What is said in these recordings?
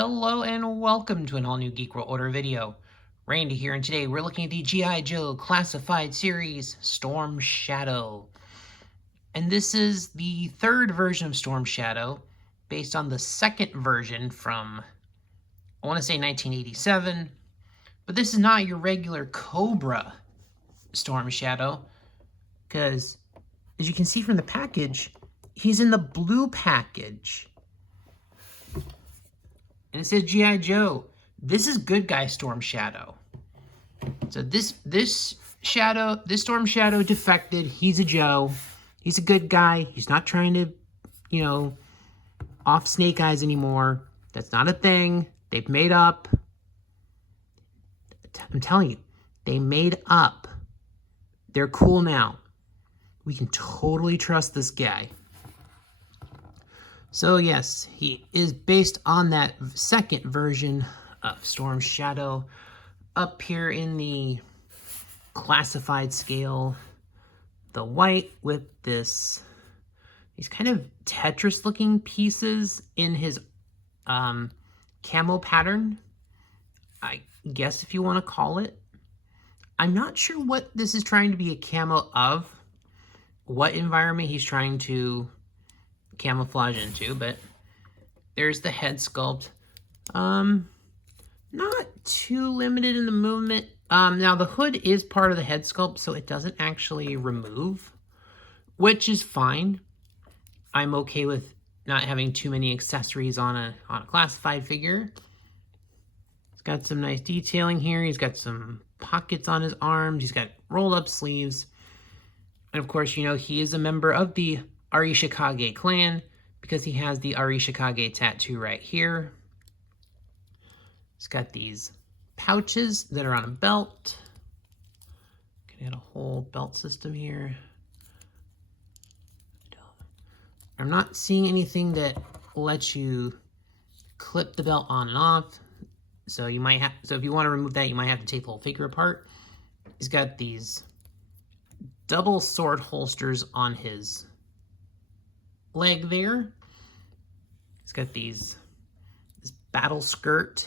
Hello and welcome to an all-new Geek World Order video. Randy here, and today we're looking at the GIJoe Classified Series Storm Shadow. And this is the third version of Storm Shadow, based on the second version from, I want to say 1987. But this is not your regular Cobra Storm Shadow, because as you can see from the package, he's in the blue package. And it says G.I. Joe. This is good guy Storm Shadow. So this Storm Shadow defected. He's a Joe. He's a good guy. He's not trying to, off Snake Eyes anymore. That's not a thing. They've made up. I'm telling you, they made up. They're cool now. We can totally trust this guy. So yes, he is based on that second version of Storm Shadow. Up here in the classified scale, the white with these kind of Tetris looking pieces in his camo pattern, I guess, if you want to call it. I'm not sure what this is trying to be a camo of, what environment he's trying to camouflage into, but there's the head sculpt. Not too limited in the movement. Now the hood is part of the head sculpt, so it doesn't actually remove, which is fine. I'm okay with not having too many accessories on a classified figure. He's got some nice detailing here. He's got some pockets on his arms. He's got rolled up sleeves. And of course, he is a member of the Arashikage clan because he has the Arashikage tattoo right here. He's got these pouches that are on a belt. Can add a whole belt system here. I'm not seeing anything that lets you clip the belt on and off. So if you want to remove that, you might have to take the whole figure apart. He's got these double sword holsters on his leg there. He's got this battle skirt.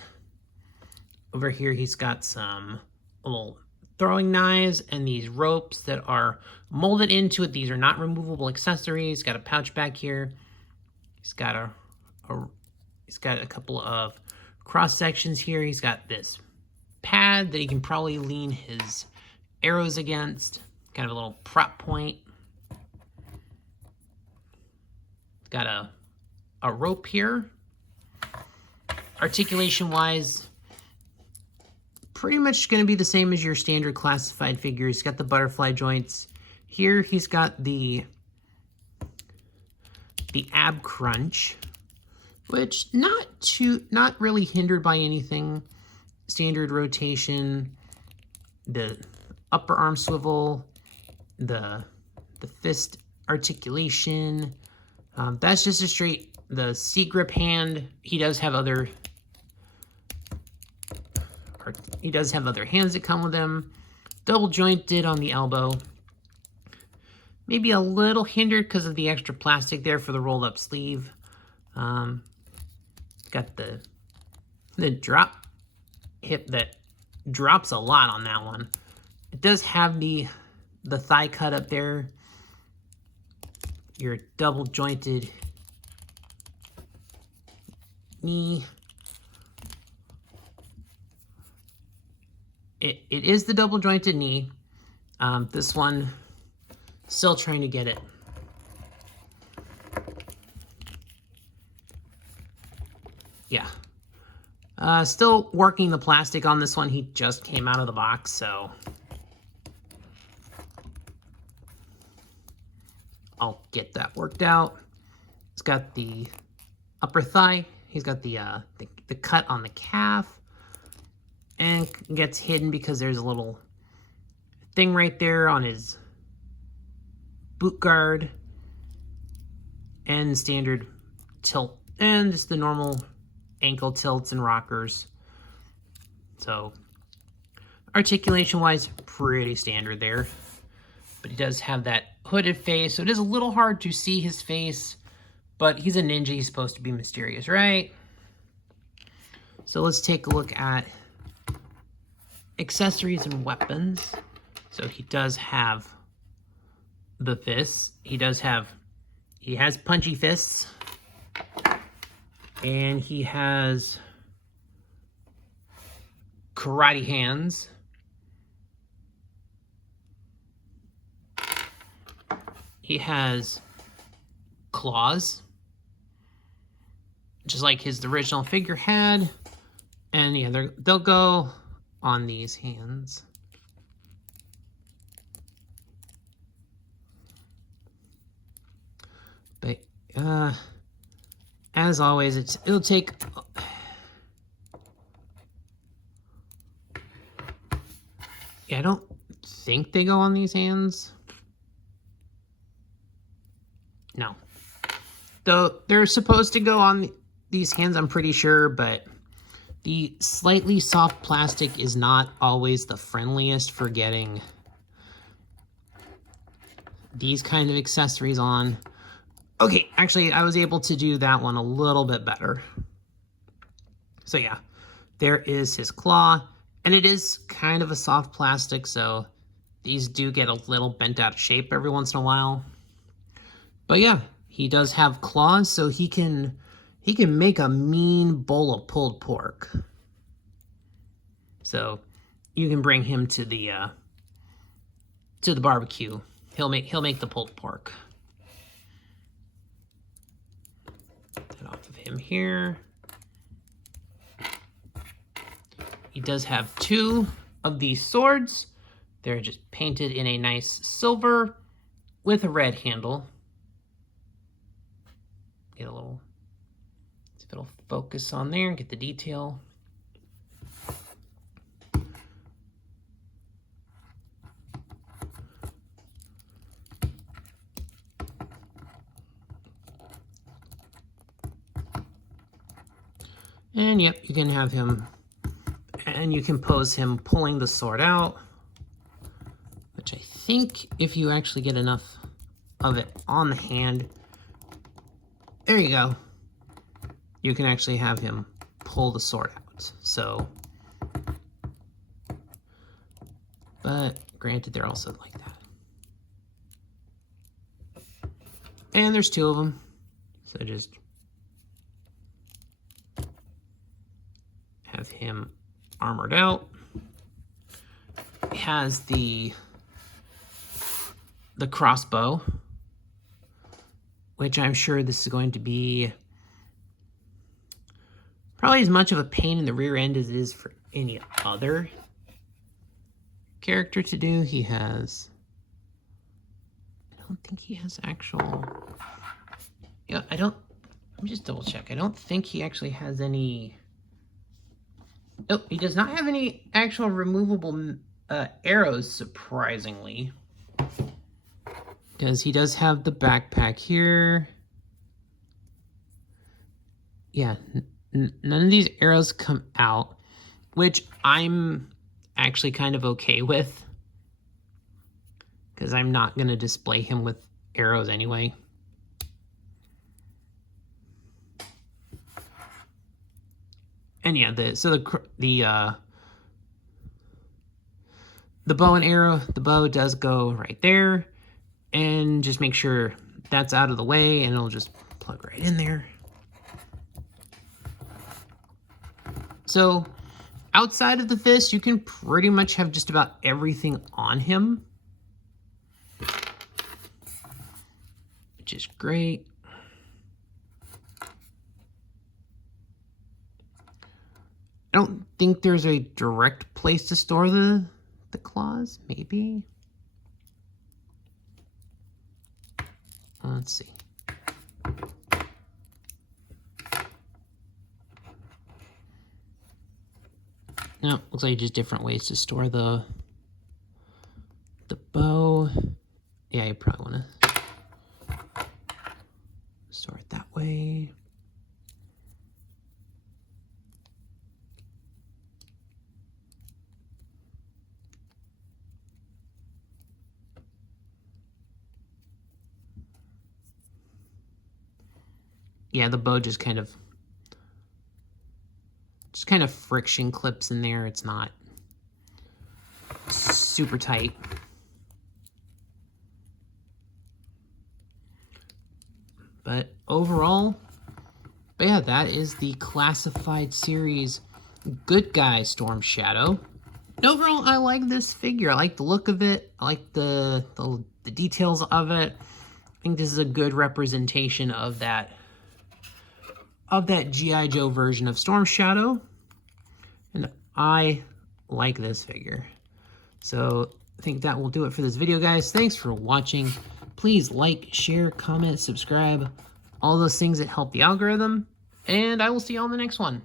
Over here he's got some little throwing knives and these ropes that are molded into it. These are not removable accessories. He's got a pouch back here. He's got a couple of cross sections here. He's got this pad that he can probably lean his arrows against. Kind of a little prop point. Got a rope here. Articulation-wise, pretty much going to be the same as your standard classified figure. He's got the butterfly joints. Here he's got the ab crunch, which not really hindered by anything. Standard rotation, the upper arm swivel, the fist articulation. That's just a straight, the C-grip hand. He does have other hands that come with him. Double jointed on the elbow. Maybe a little hindered because of the extra plastic there for the rolled up sleeve. Got the drop hip that drops a lot on that one. It does have the thigh cut up there. Your double jointed knee. It is the double jointed knee. This one, still trying to get it. Yeah. Still working the plastic on this one. He just came out of the box, so I'll get that worked out. It's got the upper thigh. He's got the cut on the calf. And gets hidden because there's a little thing right there on his boot guard. And standard tilt. And just the normal ankle tilts and rockers. So, articulation-wise, pretty standard there. But he does have that hooded face, so it is a little hard to see his face. But he's a ninja, he's supposed to be mysterious, right? So let's take a look at accessories and weapons. So he does have the fists. He has punchy fists. And he has karate hands. He has claws, just like his original figure had. And yeah, they'll go on these hands. But as always, it'll take. Yeah, I don't think they go on these hands. No. Though they're supposed to go on these hands, I'm pretty sure, but the slightly soft plastic is not always the friendliest for getting these kind of accessories on. Okay, actually, I was able to do that one a little bit better. So yeah, there is his claw, and it is kind of a soft plastic, so these do get a little bent out of shape every once in a while. But yeah, he does have claws, so he can make a mean bowl of pulled pork. So you can bring him to the barbecue. He'll make the pulled pork. Get off of him here. He does have 2 of these swords. They're just painted in a nice silver with a red handle. Get a little, see if it'll focus on there and get the detail. And yep, you can have him, and you can pose him pulling the sword out, which I think if you actually get enough of it on the hand, there you go. You can actually have him pull the sword out. So, but granted, they're also like that. And there's 2 of them. So just have him armored out. He has the crossbow, which I'm sure this is going to be probably as much of a pain in the rear end as it is for any other character to do. He has, I don't think he has actual, yeah, let me just double check. I don't think he actually has any, nope, he does not have any actual removable arrows, surprisingly. Because he does have the backpack here. Yeah, none of these arrows come out, which I'm actually kind of okay with. Because I'm not going to display him with arrows anyway. And yeah, the bow and arrow, the bow does go right there. And just make sure that's out of the way, and it'll just plug right in there. So outside of the fist, you can pretty much have just about everything on him, which is great. I don't think there's a direct place to store the claws, maybe. Let's see. No, looks like just different ways to store the bow. Yeah, you probably want to store it that way. Yeah, the bow just kind of just kind of friction clips in there. It's not super tight. But overall, yeah, that is the Classified Series Good Guy Storm Shadow. And overall, I like this figure. I like the look of it. I like the details of it. I think this is a good representation of that G.I. Joe version of Storm Shadow. And I like this figure. So I think that will do it for this video, guys. Thanks for watching. Please like, share, comment, subscribe, all those things that help the algorithm. And I will see you on the next one.